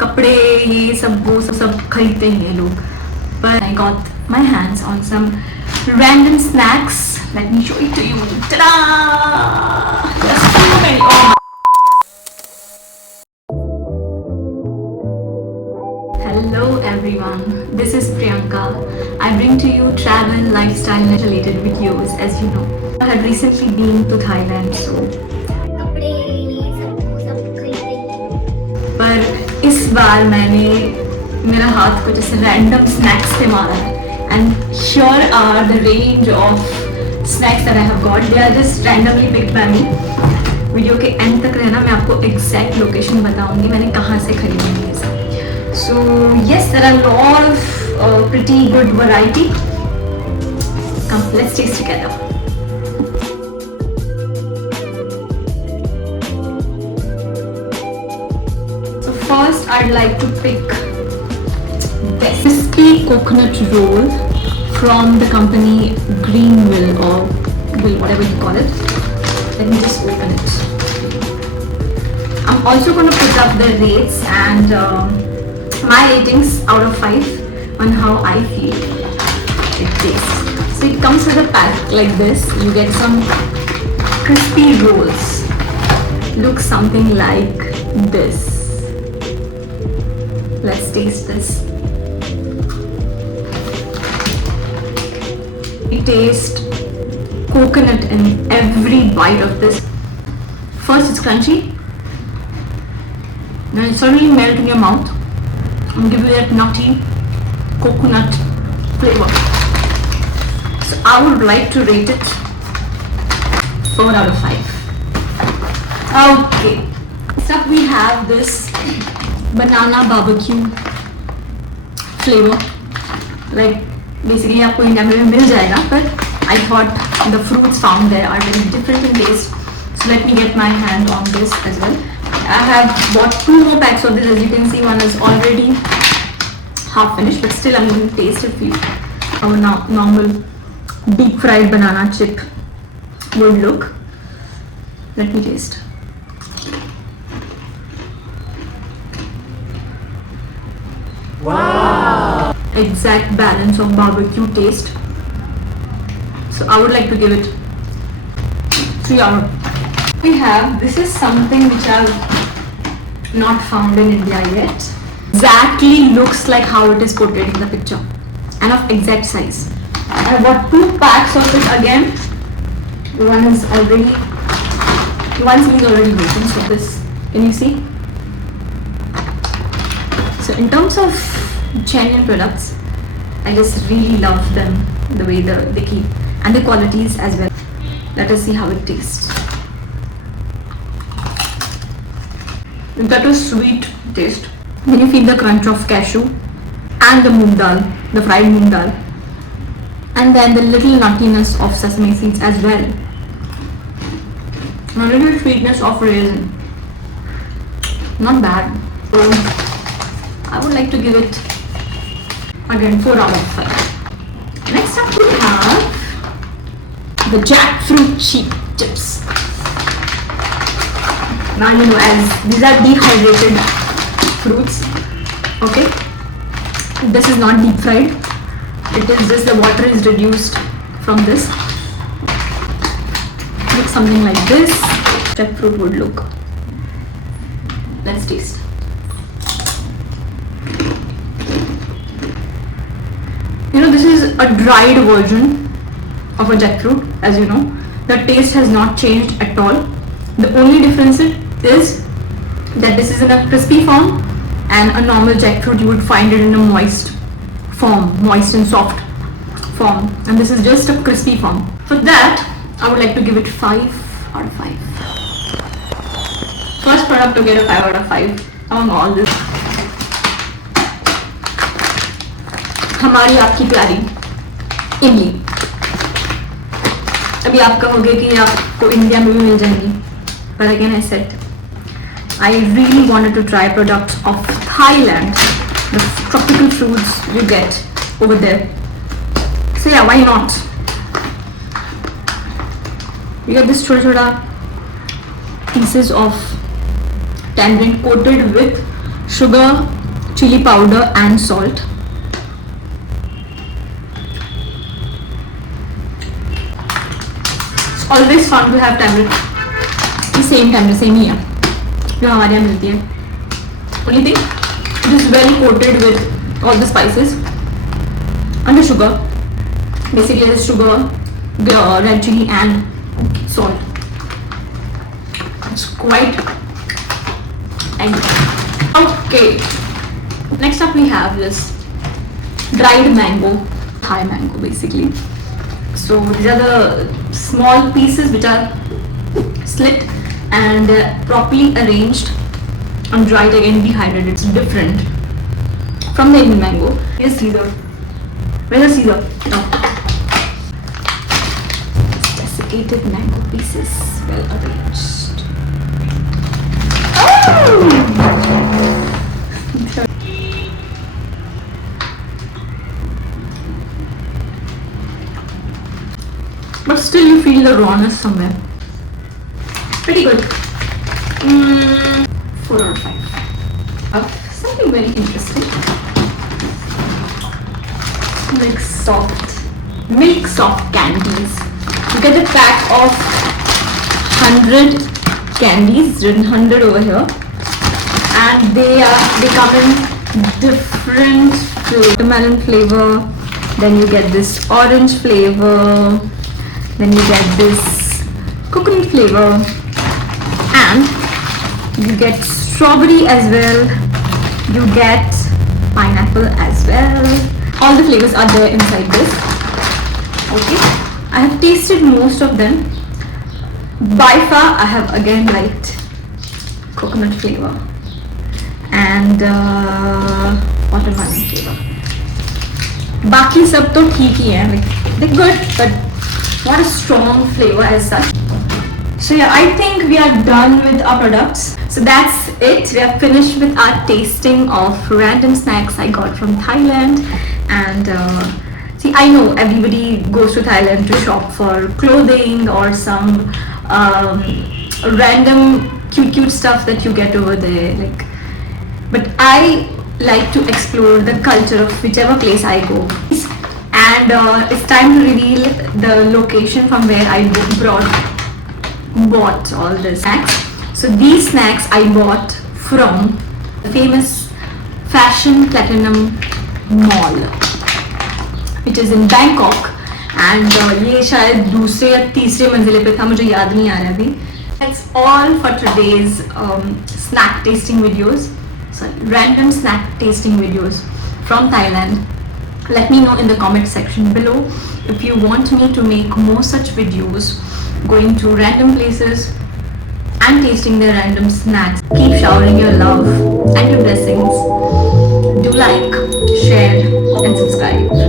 कपड़े ये सब वो सब खरीदते हैं ये लोग. But I got my hands on some random snacks. Let me show it to you. Ta-da! There's so many. Oh. Hello everyone, this is Priyanka. I bring to you travel, lifestyle related videos as you know. I have recently been to Thailand so. पर इस बार मैंने मेरा हाथ को जैसे random snacks से मारा है and sure are the range of snacks that I have got they are just randomly picked by me. Video के एंड तक रहना, मैं आपको एग्जैक्ट लोकेशन बताऊंगी मैंने कहाँ से खरीदी है सब. So yes there are lot of pretty good variety. Come let's test together. First, I'd like to pick this crispy coconut roll from the company Greenville or Will, whatever you call it. Let me just open it. I'm also going to put up the rates and my ratings out of 5 on how I feel it tastes. So it comes with a pack like this. You get some crispy rolls. Looks something like this. Let's taste this. It tastes coconut in every bite of this. First it's crunchy, then it suddenly melts in your mouth and give you that nutty coconut flavor. So I would like to rate it 4 out of 5. Okay, next up we have this banana barbecue flavor. Like basically आपको India में मिल जाएगा, but I thought the fruits found there are very different in taste. So let me get my hand on this as well. I have bought 2 more packs of this. As you can see, one is already half finished, but still I'm going to taste it for you. Our normal deep fried banana chip would look. Let me taste. Wow! Exact balance of barbecue taste. So I would like to give it 3 out of. We have, this is something which I've not found in India yet. Exactly looks like how it is portrayed in the picture and of exact size. I bought 2 packs of it again. One is already waiting. So this, can you see? So in terms of genuine products, I just really love them, the way they keep, and the qualities as well. Let us see how it tastes. It's got a sweet taste. Then you feel the crunch of cashew and the moong dal, the fried moong dal, and then the little nuttiness of sesame seeds as well. A little sweetness of raisin. Not bad. I would like to give it again 4 out of 5. Next up we have the jackfruit chips. Now you know, as these are dehydrated fruits. Okay, this is not deep fried. It is just the water is reduced from this. Looks something like this. Jackfruit would look. Let's taste. You know, this is a dried version of a jackfruit. As you know, the taste has not changed at all. The only difference is that this is in a crispy form, and a normal jackfruit you would find it in a moist form, moist and soft form, and this is just a crispy form. For that, I would like to give it 5 out of 5. First product to get a 5 out of 5 among all this. हमारी आपकी प्यारी इमली. अभी आप कहोगे कि आपको India में भी मिल जाएंगी, but again I said I really wanted to try products of Thailand, the tropical fruits you get over there. So yeah, why not? You get this छोटा pieces of tamarind coated with sugar, chili powder and salt. It's always fun to have tamarind. Same tamarind, same here. जो हमारे यहाँ मिलती है. Only thing, it is well coated with all the spices and the sugar. Basically, the sugar, the red chili and salt. It's quite okay. Next up we have this dried mango, Thai mango basically. So these are the small pieces which are slit and properly arranged and dried, again dehydrated. It's different from the Indian mango. Here's Caesar. Where's the Caesar? No. Desiccated mango pieces, well arranged. But still you feel the rawness somewhere. Pretty good. 4 out of 5. Something very interesting. Milk soft candies. You get a pack of 100 candies, written 100 over here, and they come in different watermelon flavor. Then you get this orange flavor. Then you get this coconut flavor, and you get strawberry as well. You get pineapple as well. All the flavors are there inside this. Okay, I have tasted most of them. By far, I have again liked coconut flavor and watermelon flavor. बाकी सब तो ठीक ही हैं, like they're good, but not a strong flavor as such. So yeah, I think we are done with our products. So that's it. We are finished with our tasting of random snacks I got from Thailand. And see, I know everybody goes to Thailand to shop for clothing or some random cute stuff that you get over there. But I like to explore the culture of whichever place I go. And it's time to reveal the location from where I bought all the snacks. So these snacks I bought from the famous Fashion Platinum Mall, which is in Bangkok. And ये शायद दूसरे या तीसरे मंजिले पे था, मुझे याद नहीं आ रहा अभी. That's all for today's snack tasting videos. Sorry, random snack tasting videos from Thailand. Let me know in the comment section below if you want me to make more such videos going to random places and tasting their random snacks. Keep showering your love and your blessings. Do like, share and subscribe.